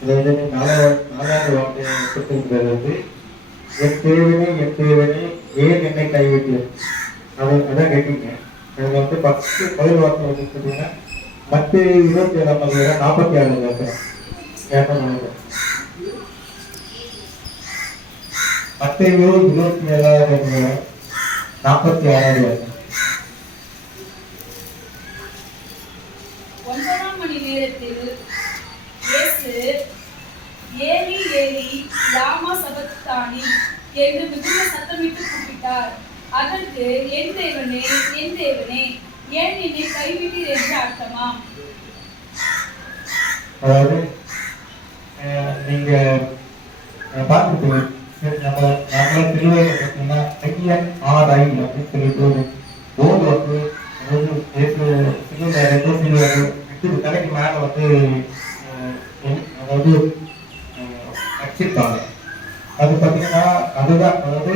அதாவது நாலாவது வார்த்தையை கொடுத்திருக்கிறது வந்து என் தேவனே ஏன் என்னை கைவிட்டு அதான் கேட்டீங்க. அதில் வந்து முதல் வார்த்தை வந்து பார்த்தீங்கன்னா 27 46 வார்த்தை மத்தேயு 27 46 வார்த்தை. 9ஆம் மணி நேரத்தில் இயேசு ஏலி ஏலி லாமா சபக்தானி என்று மிகுந்த சத்தமிட்டு கூப்பிட்டார். அதற்கு என் தேவனே ஏன் என்னை கைவிட்டீர் என்று அர்த்தமாம். அதாவது நீங்க பார்த்துட்டு நம்மள திருவையில பார்த்தீங்கன்னா INRI அப்படின்னு சொல்லிட்டு ஒரு போர்டு வந்து தலைக்கு மேல வந்து அதாவது அச்சிருக்காங்க. அது பார்த்தீங்கன்னா அதுதான், அதாவது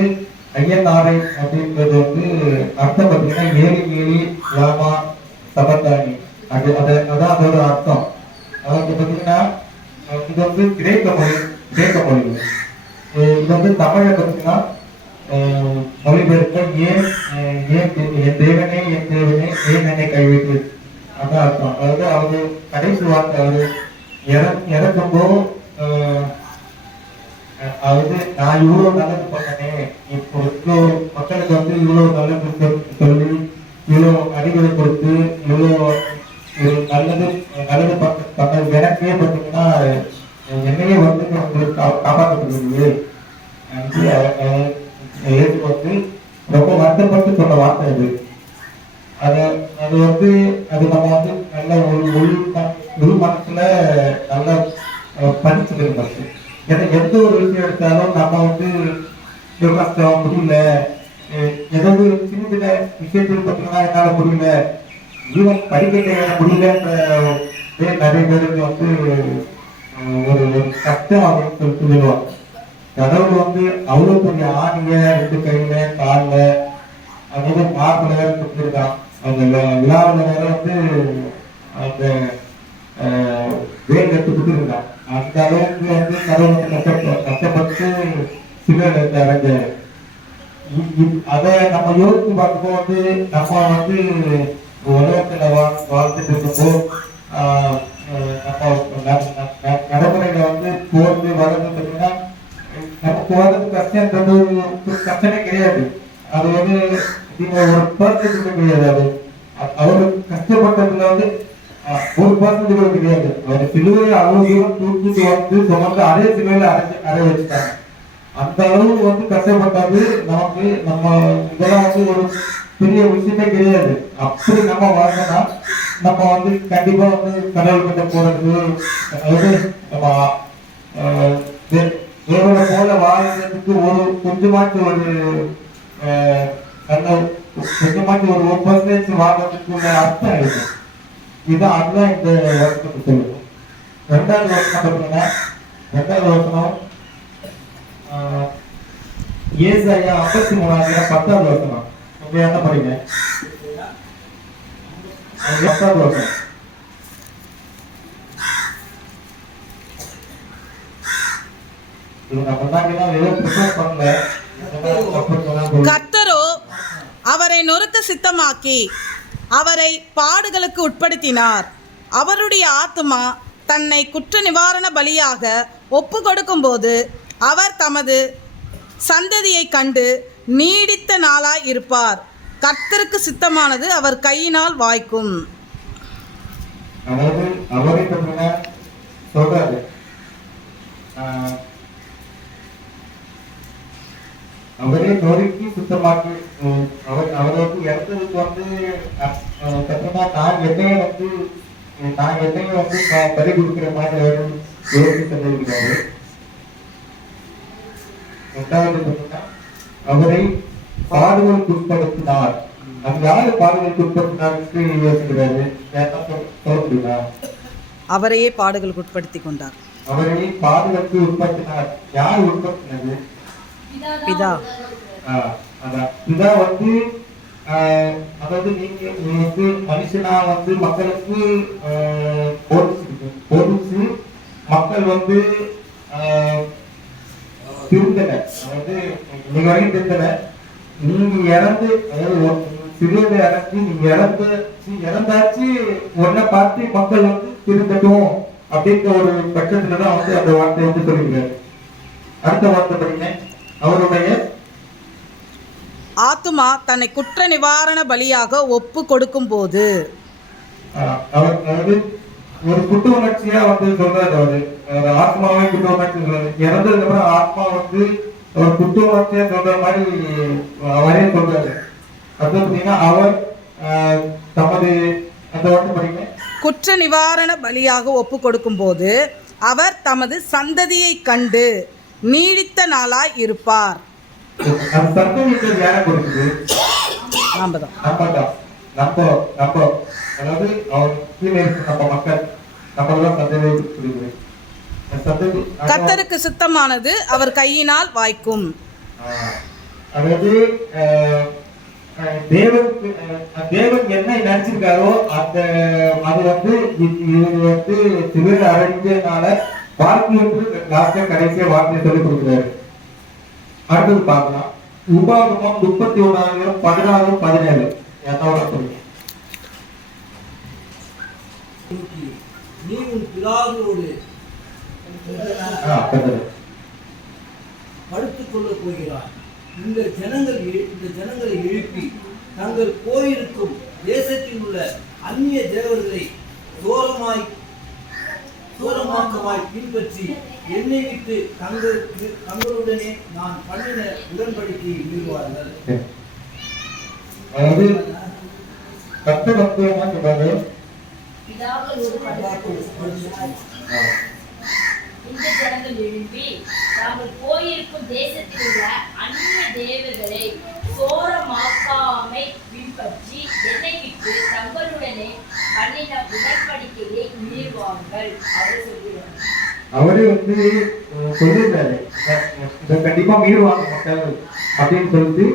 INRI அப்படின்றது வந்து அர்த்தம் பார்த்தீங்கன்னா ஏலி லாமா சபத்தானி. அதான் அதோட அர்த்தம். அதாவது பார்த்தீங்கன்னா இது வந்து கிரேக்க மொழி. இது வந்து தமிழை பார்த்தீங்கன்னா மொழிபெயர்க்க என் தேவனே ஏன் என்னை கைவிட்டு அதான் அர்த்தம். அதாவது அவரு கடைசி வார்த்தை அவரு இறக்கும்போது அதாவது நான் இவ்வளவு நல்லது பண்ணனேன், இப்போ இவ்வளோ மக்களுக்கு வந்து இவ்வளவு நல்லது சொல்லி இவ்வளோ அறிவுரை கொடுத்து இவ்வளோ நல்லது பண்ணது எனக்கே பார்த்தீங்கன்னா என்னையே வந்து உங்களுக்கு காப்பாற்றப்படுது ஏற்று வந்து ரொம்ப வருத்தப்பட்டு சொன்ன வார்த்தை அது. அது வந்து அது நம்ம வந்து நல்ல உள் மனசுல நல்லா பதிச்சுக்கிறது. எந்த ஒரு விஷயம் எடுத்தாலும் நம்ம வந்து கஷ்டம் முடியல, ஏதாவது சின்ன சின்ன விஷயத்துக்கு பார்த்தீங்கன்னா என்னால் முடியல, ஈவன் படிக்க முடியலன்ற நிறைய பேருக்கு வந்து ஒரு கஷ்டம் அப்படின்னு சொல்லிட்டு சொல்லுவாங்க. கடவுள் வந்து அவ்வளோ பெரிய ஆணிய 2 கையில காலில் அதாவது மார்பில் வேற கொடுத்துருக்கான். அந்த விழாவில் வேற வந்து அந்த வேல் எடுத்து கொடுத்துருக்கான். அந்த அளவுக்கு வந்து கடவுள் கஷ்டப்பட்டு சிலர் அடைஞ்ச அதை நம்ம யோசித்து பார்க்கும்போது நம்ம வந்து உலகத்துல வாழ்ந்துட்டு இருக்கும்போது நம்ம நடைமுறையில வந்து போறது வர்றது பார்த்தீங்கன்னா நமக்கு வர்றது கஷ்டன்றது கஷ்டமே கிடையாது. அது வந்து நீங்க ஒரு பர்சன்ட் கிடையாது. அவரு கஷ்டப்பட்டதுல வந்து 1% கூட கிடையாது. அவர் சிலுவையை அவ்வளவு தூரம் தூக்கிட்டு வந்து சுமந்து அதே சிலுவையில அடைய வச்சுட்டாங்க. அந்த அளவு வந்து கஷ்டப்பட்டது நமக்கு நம்ம இதெல்லாம் வந்து ஒரு பெரிய விஷயமே கிடையாது. அப்படி நம்ம வாழ்ந்தோம்னா நம்ம வந்து கண்டிப்பா வந்து கடவுள் கிட்ட போறது, அதாவது நம்ம தேவனை போல வாழ்றதுக்கு ஒரு கொஞ்சமாச்சு ஒரு கொஞ்சமாச்சு ஒரு 1% வாழ்றதுக்கு அர்த்தம் இருக்கு. இதுதான் அதுதான் இந்த வருஷத்துக்கு சொல்லுவோம். 2வது வருஷம் பார்த்தீங்கன்னா 2வது வருஷம் ஏசாயா 53 10வது வருஷம். என்ன படிங்க 10வது வருஷம். கர்த்தரோ அவரை நொறுக்க சித்தமாக்கி அவரை பாடுகளுக்கு உட்படுத்தினார். அவருடைய ஆத்துமா தன்னை குற்ற நிவாரண பலியாக ஒப்பு கொடுக்கும்போது அவர் தமது சந்ததியை கண்டு நீடித்த நாளாய் இருப்பார். கர்த்தருக்கு சித்தமானது அவர் கையினால் வாய்க்கும். அவரே நொறுக்கி சுத்தமாக்கி அவருக்கு இறந்ததுக்கு வந்து பார்த்தீங்கன்னா நான் என்னைய வந்து பறி கொடுக்குற மாதிரி யோசிச்சு சொல்லியிருக்கிறாரு. 2வது பார்த்தீங்கன்னா அவரை பாடுகளுக்கு உட்படுத்தினார். அது யாரு பாடுகளுக்கு உட்படுத்தினாருக்கு யோசிக்கிறாரு. சொல்ல முடியுமா? அவரையே பாடுகளுக்கு உட்படுத்தி கொண்டார். அவரை பாடுகளுக்கு உட்படுத்தினார். யார் உட்படுத்தினது? பிதா. பிதா வந்து அதாவது நீங்க வந்து மனுஷனா வந்து மக்களுக்கு போதிச்சு மக்கள் வந்து திருந்தன, அதாவது இன்னைக்கு வரைக்கும் திருந்தன. நீங்க இறந்து, அதாவது சிறுவதை அடைச்சி நீங்க இறந்தாச்சு உடனே பார்த்து மக்கள் வந்து திருந்தட்டும் அப்படின்ற ஒரு பட்சத்துலதான் வந்து அந்த வார்த்தை வந்து சொல்லியிருக்காரு. அடுத்த வார்த்தை படிங்க. அவருடைய ஆத்துமா தன்னை குற்ற நிவாரண பலியாக ஒப்பு கொடுக்கும் போது, அவர் அதாவது ஒரு குற்ற உணர்ச்சியா வந்து சொல்றாரு. அவரு ஆத்மாவே குற்ற உணர்ச்சி சொல்றாரு. இறந்ததுக்கு அப்புறம் ஆத்மா வந்து ஒரு குற்ற உணர்ச்சியா சொல்ற மாதிரி அவரே சொல்றாரு. அது பார்த்தீங்கன்னா அவர் தமது அந்த வார்த்தை படிங்க. குற்ற நிவாரண பலியாக ஒப்பு கொடுக்கும் போது அவர் தமது சந்ததியை கண்டு நீடித்த நாளாய் இருப்பார். அந்த சந்ததியை யார கொடுக்குது? நாமதான். அதாவது அவர் கீழே இருக்க நம்ம மக்கள், நம்மளதான் சந்ததியை கொடுக்குது. சந்ததி கர்த்தருக்கு சித்தமானது அவர் கையினால் வாய்க்கும். அதாவது தேவன் என்ன நினைச்சிருக்காரோ அது வந்து இவர் வந்து சிறுவர் அடைஞ்சனால வார்த்தை வந்து லாஸ்டா கடைசியா வார்த்தையை சொல்லி கொடுக்குறாரு. அடுத்தது பார்க்கலாம். உபாகமம் 31:16-17 என்ன சொல்லுங்க. நீ உன் பிதாவோடு படுத்துக் கொள்ளப் போகிறாய். இந்த ஜனங்களை எழுப்பி தங்கள் போயிருக்கும் தேசத்தில் உள்ள அந்நிய தேவர்களை தூரமாக்கமாய் பின்பற்றி என்னை விட்டு தங்களுடனே நான் பண்ணின உடன்படிக்கையை மீறுவார்கள். அதாவது கர்த்தர் வந்து சொல்றாரு, இந்த ஜனங்கள் எழுப்பி தாங்கள் போயிருக்கும் தேசத்தில் உள்ள அந்நிய தேவர்களை சோரமாக்காமை பின்பற்றி என்னை விட்டு தங்களுடனே பண்ணின உடன்படிக்கையை மீறுவார்கள். அவரே வந்து சொல்லியிருந்தாரு, இதை கண்டிப்பா மீறுவாங்க மக்கள் அப்படின்னு சொல்லிட்டு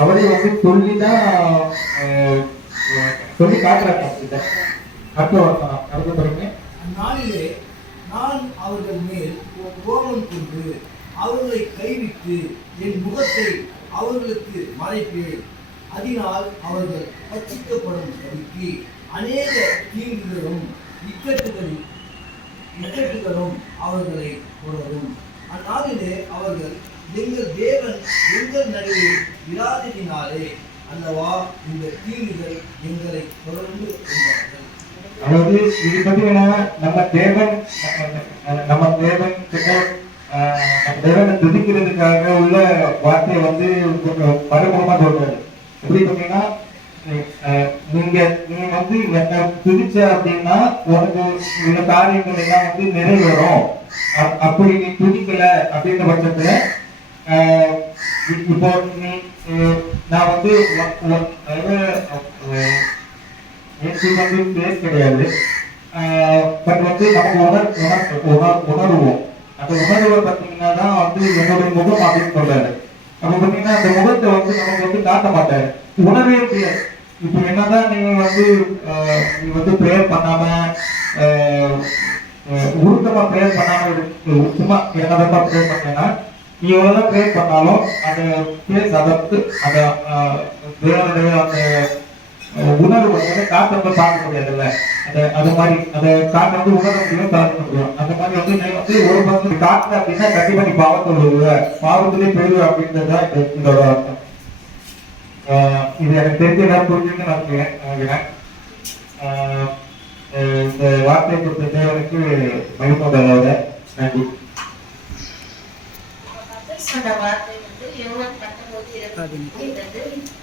அவரே வந்து சொல்லி காட்டுறாங்க. அடுத்த படிங்க. அந்நாளிலே நான் அவர்கள் மேல் கோபம் கொண்டு அவர்களை கைவிட்டு என் முகத்தை அவர்களுக்கு மறைப்பேன். அதனால் அவர்கள் பட்சிக்கப்படும் படிக்கு அநேக தீங்குகளும் இக்கட்டுகளும் அவர்களை தொடரும். அந்நாளிலே அவர்கள் எங்கள் தேவன் எங்கள் நடுவே இராததினாலே அல்லவா இந்த தீங்குகள் எங்களை தொடர்ந்து கொண்டார்கள். அதாவது இது பார்த்தீங்கன்னா நம்ம தேவன் கிட்ட தேவனை துதிக்கிறதுக்காக உள்ள வார்த்தையை வந்து கொஞ்சம் மறுபூர்வமா சொல்றாரு. எப்படி பார்த்தீங்கன்னா, நீ வந்து என்ன துதிச்ச அப்படின்னா உனக்கு இந்த காரியங்கள் எல்லாம் வந்து நிறைவேறும். அப்படி நீ துதிக்கல அப்படின்ற பட்சத்துல இப்போ நான் வந்து பேஸ் கிடையாது, பட் வந்து நமக்கு உணர்வோம். அந்த உணர்வை பார்த்தீங்கன்னா தான் வந்து என்னுடைய முகம் அப்படின்னு சொல்றாரு. அப்ப பார்த்தீங்கன்னா அந்த முகத்தை வந்து நமக்கு வந்து காட்ட மாட்டாரு, உணரவே முடியாது. இப்போ என்னதான் நீ வந்து ப்ரேயர் பண்ணாம உருக்கமா ப்ரேயர் பண்ணாம சும்மா என்னதான் ப்ரேயர் பண்ணேன்னா நீ எவ்வளவுதான் ப்ரேயர் பண்ணாலும் அந்த பேஸ் அதற்கு அந்த தேவனுடைய அந்த உணர்வு வந்து காற்று பார்க்க முடியாதுல்ல. அது மாதிரி அந்த காற்று வந்து உணர முடியும், பார்க்க முடியும். அந்த மாதிரி வந்து நீ வந்து ஒரு பர்சன்ட் காற்று அப்படின்னா கண்டிப்பா நீ பாவத்தை விடுவ, பாவத்திலே போயிடுவ அப்படின்றதுதான் இதோட அர்த்தம். இது எனக்கு தெரிஞ்ச நான் புரிஞ்சுன்னு நான் நினைக்கிறேன். இந்த வார்த்தையை கொடுத்த தேவனுக்கு மகிழ்ந்தோட நன்றி. சொன்ன வார்த்தை வந்து யோவான் 19:22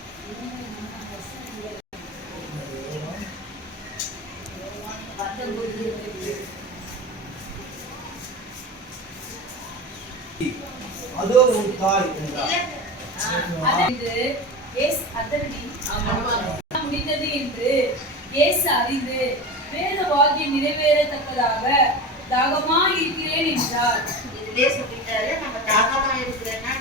அதோ உன் தாய் என்றார். முடிந்தது என்று இயேசு அறிந்து வேத வாக்கியம் நிறைவேறத்தக்கதாக தாகமா இருக்கிறேன் என்றார். இதுலயே சொல்லிட்டாரு, நம்ம தாகமா இருக்கிறேன்னா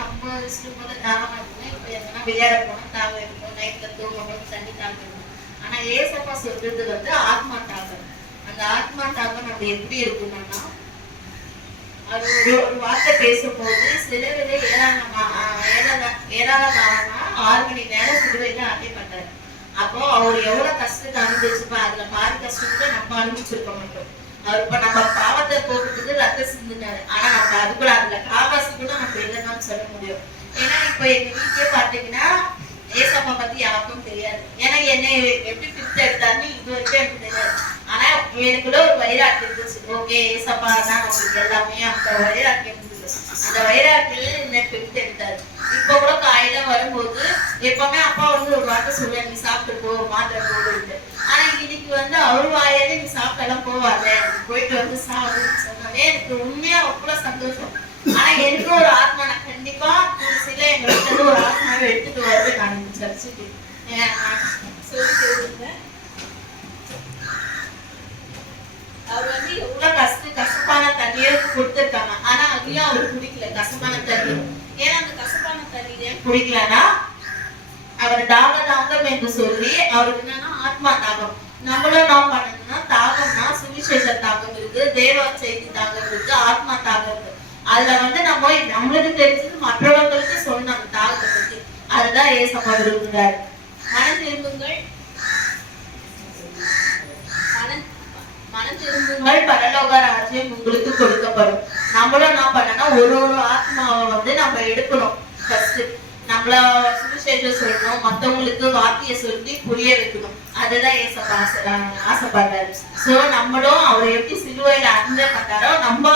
நம்ம ஸ்கூல் போது தாகமா இருக்கணும். இப்ப எங்கன்னா விளையாட போனோம் தாகம் இருக்கும், நைட்ல தூங்கணும், தண்ணி தாக்கம். ஆனா ஏசப்பா சொல்றது வந்து ஆத்மா தாகம். அந்த ஆத்மா தாகம் நம்ம எப்படி இருக்கணும்னா அவர் ஒரு வார்த்தை பேசும்போது சிலுவையில ஏராளமான 6 மணி நேரம் சிலுவையில அடைப்பட்டார். அப்போ அவர் எவ்வளவு கஷ்டத்தை அனுபவிச்சிருப்பா, அதுல பாதி கஷ்டத்தை நம்ம அனுபவிச்சிருக்க மாட்டோம். அவர் இப்ப நம்ம பாவத்தை போக்குறதுக்கு ரத்தம் சிந்தினாரு. ஆனா நம்ம அதுக்குள்ள அதுல காவாசி கூட நம்ம இல்லைன்னு சொல்ல முடியும். ஏன்னா இப்ப எங்க வீட்லயே பாத்தீங்கன்னா ஏசப்பா பத்தி யாருக்கும் தெரியாது. ஏன்னா என்னை எப்படி பிரித்து எடுத்தாருன்னு இது வரைக்கும் எனக்கு தெரியாது. ஆனா எனக்குள்ள ஒரு வைராக்கியம் இருந்துச்சு. ஓகே, ஏசப்பா தான் நமக்கு எல்லாமே. அந்த வைராக்கியம் இருந்துச்சு. அந்த வைராக்கியில என்னை பிரித்து எடுத்தாரு. இப்ப கூட காலையில வரும்போது எப்பவுமே அப்பா வந்து ஒரு வார்த்தை சொல்லுவேன், நீ சாப்பிட்டு போ, மாத்திரை போடுட்டு. ஆனா இன்னைக்கு வந்து அவர் வாயாலே நீ சாப்பிட்டெல்லாம் போவாத, போயிட்டு வந்து சாப்பிடுன்னு சொன்னாலே எனக்கு உண்மையா அவ்வளவு சந்தோஷம். ஆனா எனக்கு ஒரு ஆத்மா, நான் கண்டிப்பா ஒரு சில எங்க வீட்டுல இருந்து ஒரு ஆத்மாவை எடுத்துட்டு வருவேன் நான் இந்த சர்ச்சுக்கு. சொல்லிட்டு இருந்தேன். அவர் வந்து எவ்வளவு கசப்பான தண்ணியை கொடுத்துருக்காங்க. ஆனா அதையும் அவர் குடிக்கல, கசப்பான தண்ணி. ஏன்னா அந்த கசப்பான தண்ணி குடிக்கலன்னா அவர் தாகம் என்று சொல்லி அவருக்கு என்னன்னா ஆத்மா தாகம். நம்மளும் என்ன பண்ணணும்னா தாகம்னா சுவிசேஷ தாகம் இருக்கு, தேவ செய்தி தாகம் இருக்கு, ஆத்மா தாகம் இருக்கு. அதுல வந்து நம்ம நம்மளுக்கு தெரிஞ்சது மற்றவர்களுக்கு சொல்லணும் அந்த தாகத்தை பத்தி. அதுதான் ஏசப்பா விரும்புகிறார். மனம் திரும்புங்கள், மனம் திரும்புங்கள், பரலோக ராஜ்யம் உங்களுக்கு கொடுக்கப்படும். நம்மளும் என்ன பண்ணனா ஒரு ஆத்மாவை வந்து நம்ம எடுக்கணும். ஃபர்ஸ்ட் நம்மள சுவிசேஷம் சொல்லணும், மற்றவங்களுக்கு வார்த்தையை சொல்லி புரிய வைக்கணும். அதுதான் ஏசப்பா ஆசைப்படுறாரு. சோ நம்மளும் அவர் எப்படி சிலுவையில அறையப்பட்டாரோ நம்ம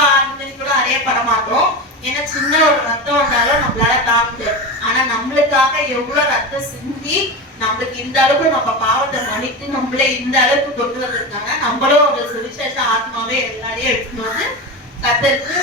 கூட அறியப்பட மாட்டோம். ஏன்னா சின்ன ஒரு ரத்தம் வந்தாலும் நம்மளால தாங்க முடியாது. ஆனா நம்மளுக்காக எவ்வளவு ரத்தம் சிந்தி நம்மளுக்கு இந்த அளவுக்கு நம்ம பாவத்தை மன்னித்து நம்மளே இந்த அளவுக்கு கொண்டு வந்திருக்காங்க. நம்மளும் ஒரு சுவிசேஷ ஆத்மாவே எல்லாரையும் எடுத்துட்டு வந்து கர்த்தருக்கு